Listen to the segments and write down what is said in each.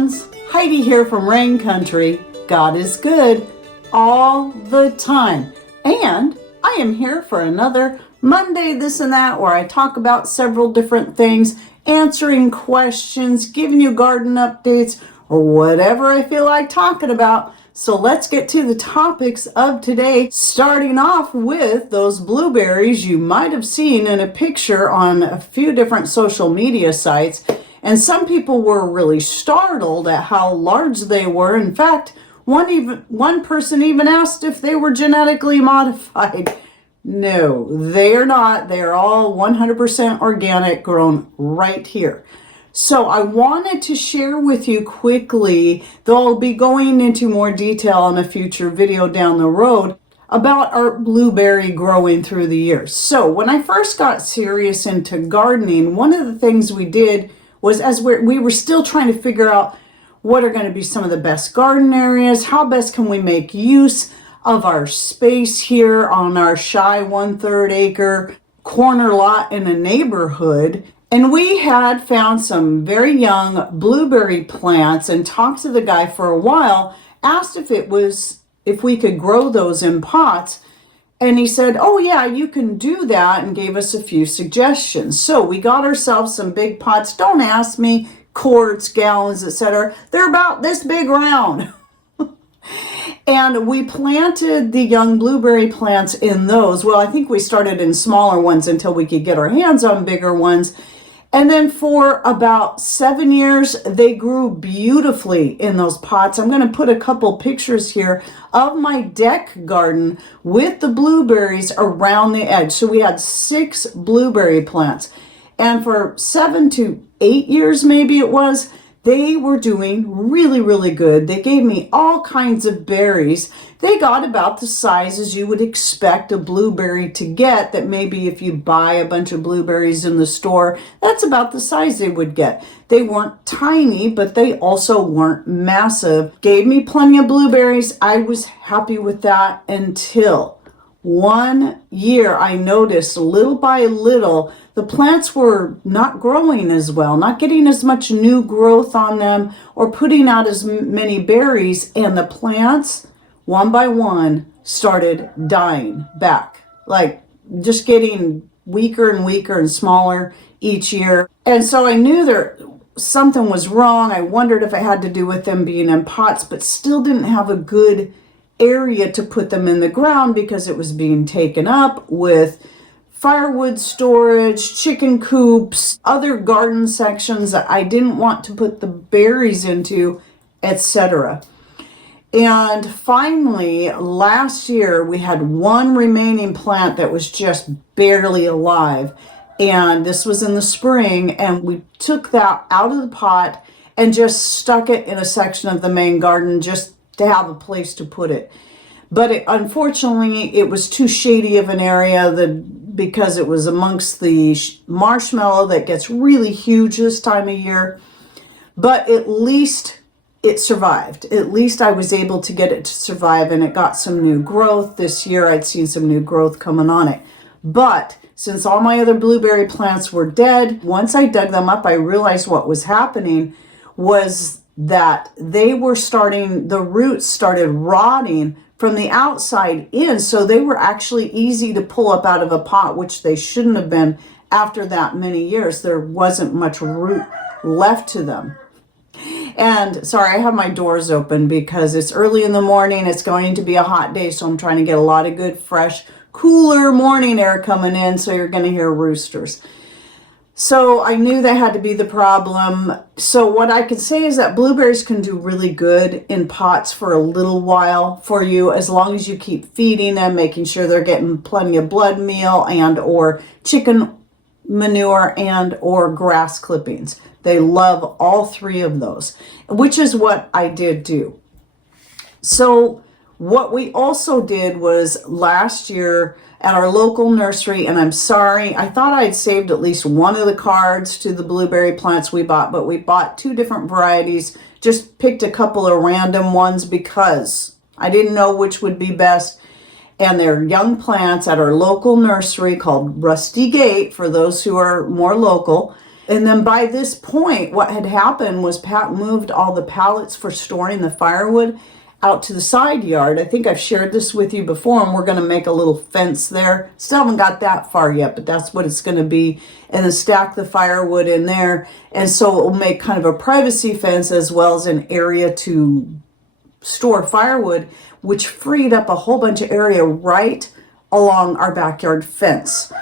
friends, Heidi here from Rain Country. God is good all the time. And I am here for another Monday This and That, where I talk about several different things, answering questions, giving you garden updates, or whatever I feel like talking about. So let's get to the topics of today, starting off with those blueberries you might have seen in a picture on a few different social media sites. And some people were really startled at how large they were. In fact, one person even asked if they were genetically modified. No, they are not. They are all 100% organic, grown right here. So I wanted to share with you quickly, though I'll be going into more detail in a future video down the road, about our blueberry growing through the years. So when I first got serious into gardening, one of the things we did was, as we were still trying to figure out what are going to be some of the best garden areas, how best can we make use of our space here on our shy 1/3 acre corner lot in a neighborhood. And we had found some very young blueberry plants and talked to the guy for a while, asked if we could grow those in pots. And he said, oh yeah, you can do that, and gave us a few suggestions. So we got ourselves some big pots. Don't ask me, quarts, gallons, etc. They're about this big round. And we planted the young blueberry plants in those. Well, I think we started in smaller ones until we could get our hands on bigger ones. And then for about 7 years, they grew beautifully in those pots. I'm going to put a couple pictures here of my deck garden with the blueberries around the edge. So we had 6 blueberry plants. And for 7 to 8 years, maybe it was, they were doing really, really good. They gave me all kinds of berries. They got about the sizes you would expect a blueberry to get, that maybe if you buy a bunch of blueberries in the store, that's about the size they would get. They weren't tiny, but they also weren't massive. Gave me plenty of blueberries. I was happy with that until one year I noticed, little by little, the plants were not growing as well, not getting as much new growth on them or putting out as many berries, and the plants, one by one, started dying back, like just getting weaker and weaker and smaller each year. And so I knew something was wrong. I wondered if it had to do with them being in pots, but still didn't have a good area to put them in the ground because it was being taken up with firewood storage, chicken coops, other garden sections that I didn't want to put the berries into, etc. And finally, last year, we had one remaining plant that was just barely alive. And this was in the spring, and we took that out of the pot and just stuck it in a section of the main garden just to have a place to put it. But unfortunately, it was too shady of an area because it was amongst the marshmallow that gets really huge this time of year. But at least it survived. At least I was able to get it to survive, and it got some new growth. This year I'd seen some new growth coming on it. But since all my other blueberry plants were dead, once I dug them up, I realized what was happening was that the roots started rotting from the outside in, so they were actually easy to pull up out of a pot, which they shouldn't have been after that many years. There wasn't much root left to them. And sorry, I have my doors open because it's early in the morning. It's going to be a hot day, so I'm trying to get a lot of good, fresh, cooler morning air coming in, so you're going to hear roosters. So I knew that had to be the problem. So what I could say is that blueberries can do really good in pots for a little while for you, as long as you keep feeding them, making sure they're getting plenty of blood meal and or chicken manure and or grass clippings. They love all 3 of those, which is what I did do. So what we also did was last year at our local nursery, and I'm sorry, I thought I'd saved at least one of the cards to the blueberry plants we bought, but we bought 2 different varieties, just picked a couple of random ones because I didn't know which would be best. And they're young plants at our local nursery called Rusty Gate, for those who are more local. And then by this point, what had happened was Pat moved all the pallets for storing the firewood out to the side yard. I think I've shared this with you before, and we're going to make a little fence there. Still haven't got that far yet, but that's what it's going to be. And then stack the firewood in there. And so it will make kind of a privacy fence as well as an area to store firewood, which freed up a whole bunch of area right along our backyard fence.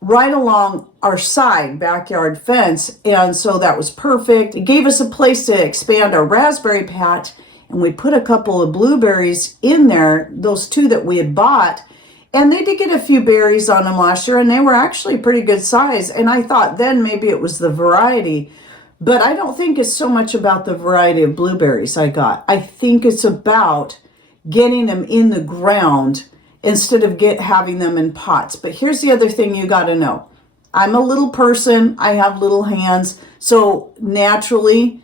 Right along our side backyard fence. And so that was perfect. It gave us a place to expand our raspberry patch, and we put a couple of blueberries in there, those two that we had bought, and they did get a few berries on them last year, and they were actually pretty good size. And I thought then maybe it was the variety, but I don't think it's so much about the variety of blueberries I got. I think it's about getting them in the ground instead of having them in pots. But here's the other thing you got to know. I'm a little person. I have little hands. So naturally,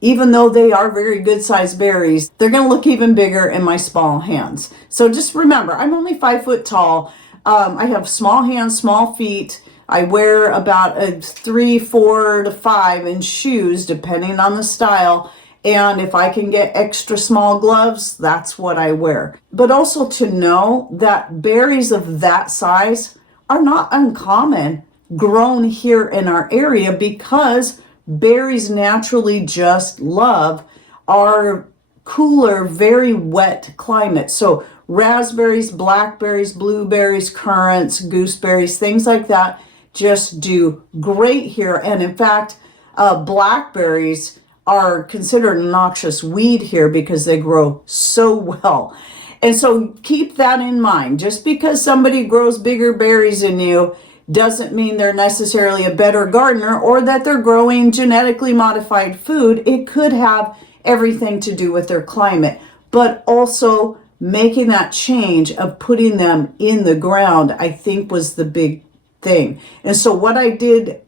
even though they are very good sized berries, they're going to look even bigger in my small hands. So just remember, I'm only 5 foot tall. I have small hands, small feet. I wear about a 3, 4 to 5 inch shoes, depending on the style. And if I can get extra small gloves, that's what I wear. But also to know that berries of that size are not uncommon grown here in our area, because berries naturally just love our cooler, very wet climate. So raspberries, blackberries, blueberries, currants, gooseberries, things like that just do great here. And in fact, blackberries are considered a noxious weed here because they grow so well. And so keep that in mind. Just because somebody grows bigger berries than you doesn't mean they're necessarily a better gardener or that they're growing genetically modified food. It could have everything to do with their climate, but also making that change of putting them in the ground, I think, was the big thing. And so what I did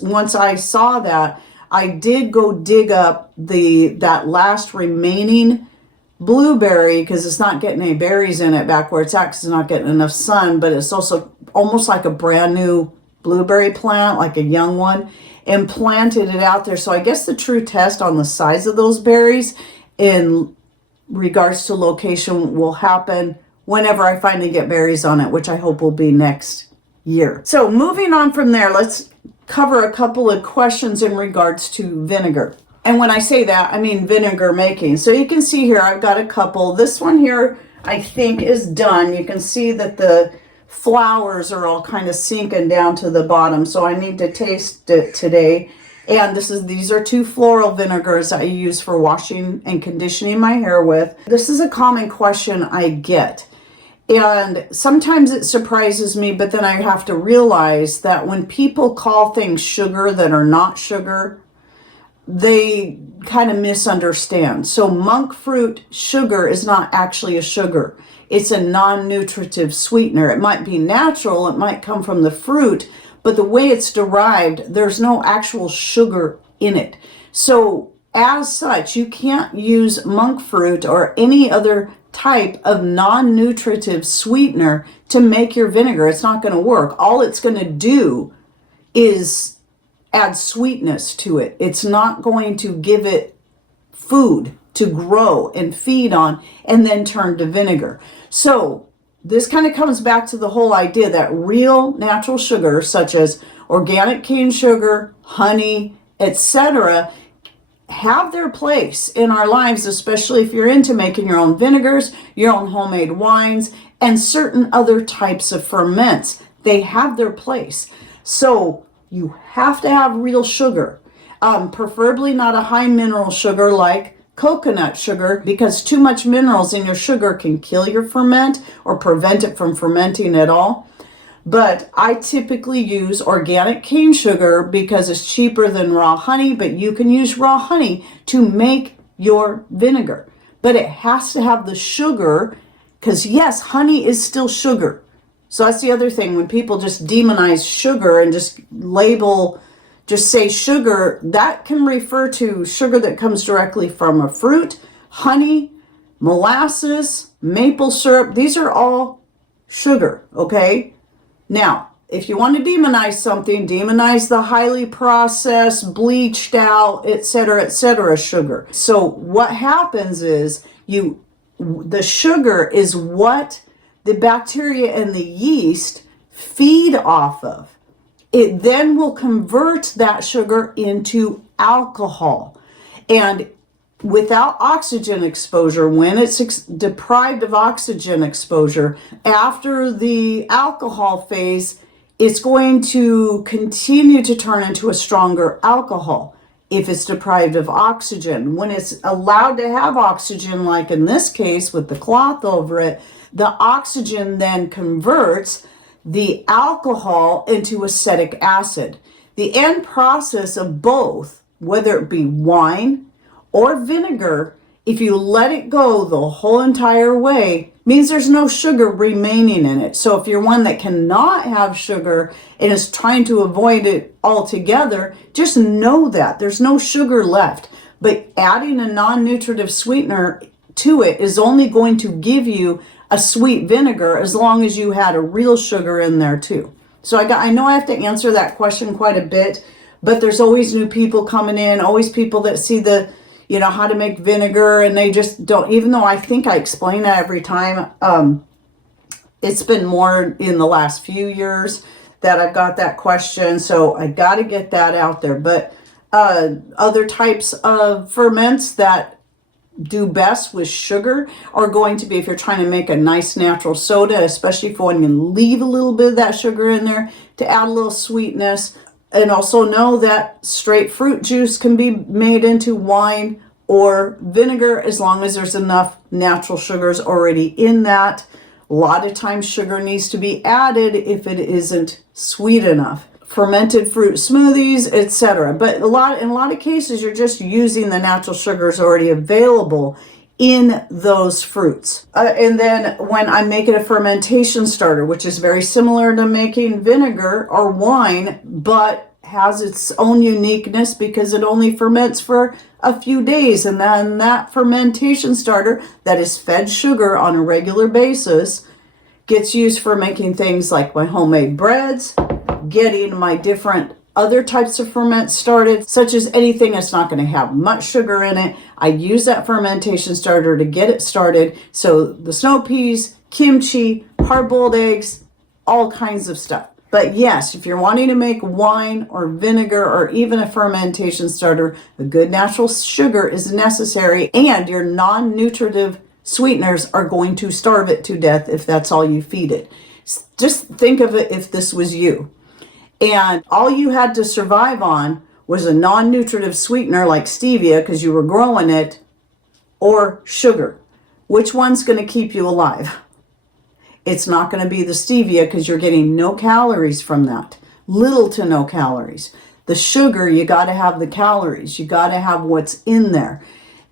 once I saw that, I did go dig up that last remaining blueberry, because it's not getting any berries in it back where it's at because it's not getting enough sun, but it's also almost like a brand new blueberry plant, like a young one, and planted it out there. So I guess the true test on the size of those berries in regards to location will happen whenever I finally get berries on it, which I hope will be next year. So moving on from there, let's cover a couple of questions in regards to vinegar. And when I say that, I mean vinegar making. So you can see here, I've got a couple. This one here, I think, is done. You can see that the flowers are all kind of sinking down to the bottom. So I need to taste it today. And these are 2 floral vinegars I use for washing and conditioning my hair with. This is a common question I get. And sometimes it surprises me, but then I have to realize that when people call things sugar that are not sugar, they kind of misunderstand. So monk fruit sugar is not actually a sugar. It's a non-nutritive sweetener. It might be natural, it might come from the fruit, but the way it's derived, there's no actual sugar in it. So as such, you can't use monk fruit or any other type of non-nutritive sweetener to make your vinegar. It's not going to work. All it's going to do is add sweetness to it. It's not going to give it food to grow and feed on and then turn to vinegar. So this kind of comes back to the whole idea that real natural sugar, such as organic cane sugar, honey, etc., have their place in our lives, especially if you're into making your own vinegars, your own homemade wines, and certain other types of ferments. They have their place. So you have to have real sugar, preferably not a high mineral sugar like coconut sugar, because too much minerals in your sugar can kill your ferment or prevent it from fermenting at all. But I typically use organic cane sugar because it's cheaper than raw honey, but you can use raw honey to make your vinegar. But it has to have the sugar, because yes, honey is still sugar. So that's the other thing. When people just demonize sugar and just say sugar, that can refer to sugar that comes directly from a fruit, honey, molasses, maple syrup. These are all sugar, okay? Now, if you want to demonize something, demonize the highly processed, bleached out, etc., sugar. So what happens is the sugar is what the bacteria and the yeast feed off of. It then will convert that sugar into alcohol. And without oxygen exposure, when it's deprived of oxygen exposure, after the alcohol phase, it's going to continue to turn into a stronger alcohol if it's deprived of oxygen. When it's allowed to have oxygen, like in this case with the cloth over it, the oxygen then converts the alcohol into acetic acid. The end process of both, whether it be wine or vinegar, if you let it go the whole entire way, means there's no sugar remaining in it. So if you're one that cannot have sugar and is trying to avoid it altogether, just know that there's no sugar left. But adding a non-nutritive sweetener to it is only going to give you a sweet vinegar as long as you had a real sugar in there too. So I know I have to answer that question quite a bit, but there's always new people coming in, always people that see the how to make vinegar, and they just don't, even though I think I explain that every time. It's been more in the last few years that I've got that question, so I got to get that out there. But other types of ferments that do best with sugar are going to be, if you're trying to make a nice natural soda, especially if you want to leave a little bit of that sugar in there to add a little sweetness. And also know that straight fruit juice can be made into wine or vinegar as long as there's enough natural sugars already in that. A lot of times sugar needs to be added if it isn't sweet enough. Fermented fruit smoothies, etc. But in a lot of cases, you're just using the natural sugars already available in those fruits. And then when I'm making a fermentation starter, which is very similar to making vinegar or wine, but has its own uniqueness because it only ferments for a few days. And then that fermentation starter that is fed sugar on a regular basis gets used for making things like my homemade breads, getting my different other types of ferments started, such as anything that's not going to have much sugar in it. I use that fermentation starter to get it started. So the snow peas, kimchi, hard-boiled eggs, all kinds of stuff. But yes, if you're wanting to make wine or vinegar or even a fermentation starter, a good natural sugar is necessary, and your non-nutritive sweeteners are going to starve it to death if that's all you feed it. Just think of it if this was you, and all you had to survive on was a non-nutritive sweetener like stevia because you were growing it, or sugar. Which one's going to keep you alive? It's not going to be the stevia because you're getting no calories from that. Little to no calories. The sugar, you got to have the calories. You got to have what's in there.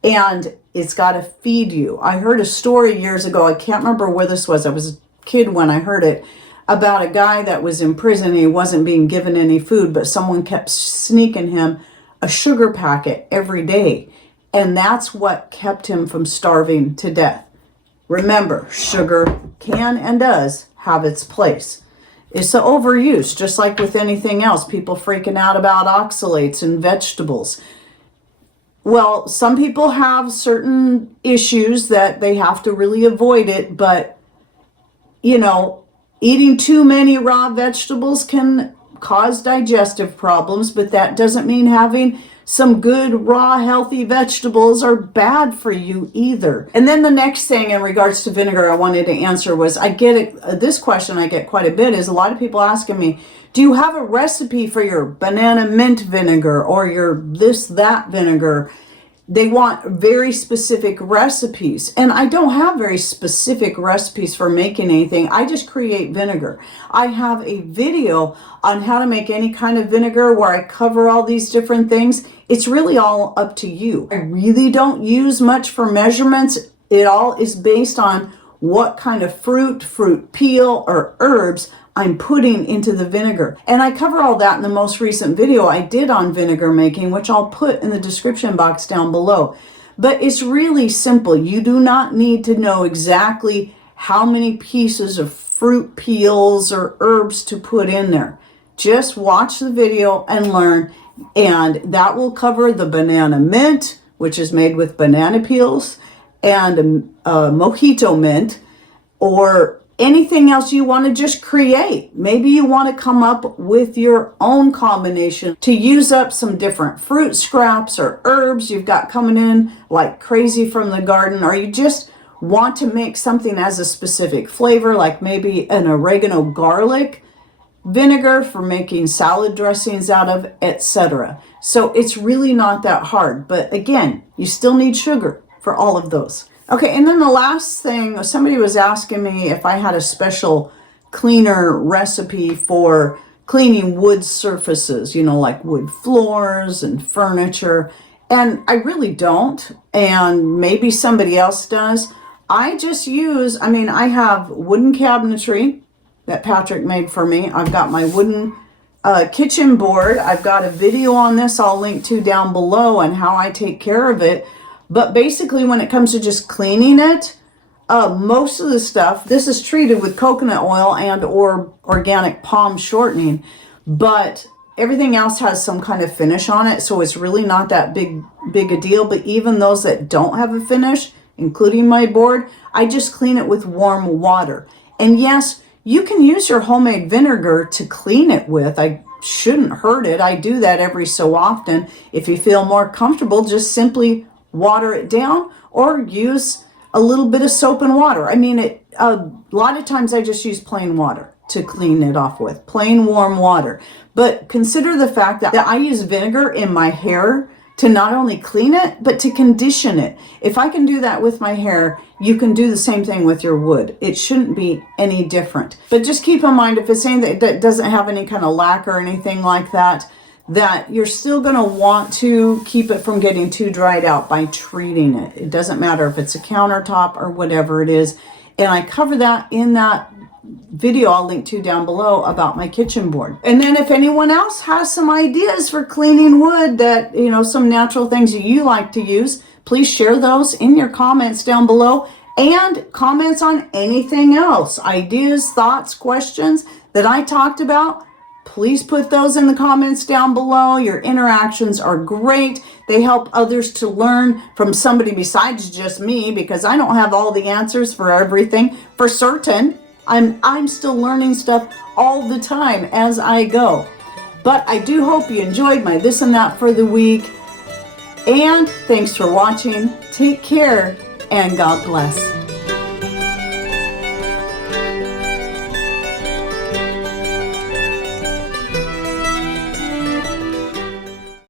And it's got to feed you. I heard a story years ago. I can't remember where this was. I was a kid when I heard it. About a guy that was in prison and he wasn't being given any food, but someone kept sneaking him a sugar packet every day. And that's what kept him from starving to death. Remember, sugar can and does have its place. It's the overuse, just like with anything else. People freaking out about oxalates in vegetables. Well, some people have certain issues that they have to really avoid it, but, eating too many raw vegetables can cause digestive problems, but that doesn't mean having some good raw healthy vegetables are bad for you either. And then the next thing in regards to vinegar I wanted to answer was, this question I get quite a bit is a lot of people asking me, do you have a recipe for your banana mint vinegar or your that vinegar? They want very specific recipes, and I don't have very specific recipes for making anything. I just create vinegar. I have a video on how to make any kind of vinegar where I cover all these different things. It's really all up to you. I really don't use much for measurements. It all is based on what kind of fruit peel, or herbs I'm putting into the vinegar. And I cover all that in the most recent video I did on vinegar making, which I'll put in the description box down below. But it's really simple. You do not need to know exactly how many pieces of fruit peels or herbs to put in there. Just watch the video and learn, and that will cover the banana mint, which is made with banana peels, and mojito mint, or anything else you want to just create. Maybe you want to come up with your own combination to use up some different fruit scraps or herbs you've got coming in like crazy from the garden, or you just want to make something as a specific flavor, like maybe an oregano garlic vinegar for making salad dressings out of, etc. So it's really not that hard, but again, you still need sugar for all of those. Okay, and then the last thing, somebody was asking me if I had a special cleaner recipe for cleaning wood surfaces, like wood floors and furniture, and I really don't, and maybe somebody else does. I just use, I have wooden cabinetry that Patrick made for me. I've got my wooden kitchen board. I've got a video on this I'll link to down below and how I take care of it. But basically, when it comes to just cleaning it, most of the stuff, this is treated with coconut oil and or organic palm shortening, but everything else has some kind of finish on it, so it's really not that big a deal. But even those that don't have a finish, including my board, I just clean it with warm water. And yes, you can use your homemade vinegar to clean it with. I shouldn't hurt it. I do that every so often. If you feel more comfortable, just simply water it down or use a little bit of soap and water. A lot of times I just use plain water to clean it off with, plain warm water. But consider the fact that I use vinegar in my hair to not only clean it, but to condition it. If I can do that with my hair, you can do the same thing with your wood. It shouldn't be any different. But just keep in mind, if it's anything that doesn't have any kind of lacquer or anything like that, that you're still going to want to keep it from getting too dried out by treating it. It doesn't matter if it's a countertop or whatever it is. And I cover that in that video I'll link to down below about my kitchen board. And then if anyone else has some ideas for cleaning wood that, some natural things that you like to use, please share those in your comments down below, and comments on anything else, ideas, thoughts, questions that I talked about. Please put those in the comments down below. Your interactions are great. They help others to learn from somebody besides just me, because I don't have all the answers for everything for certain. I'm still learning stuff all the time as I go. But I do hope you enjoyed my this and that for the week. And thanks for watching. Take care and God bless.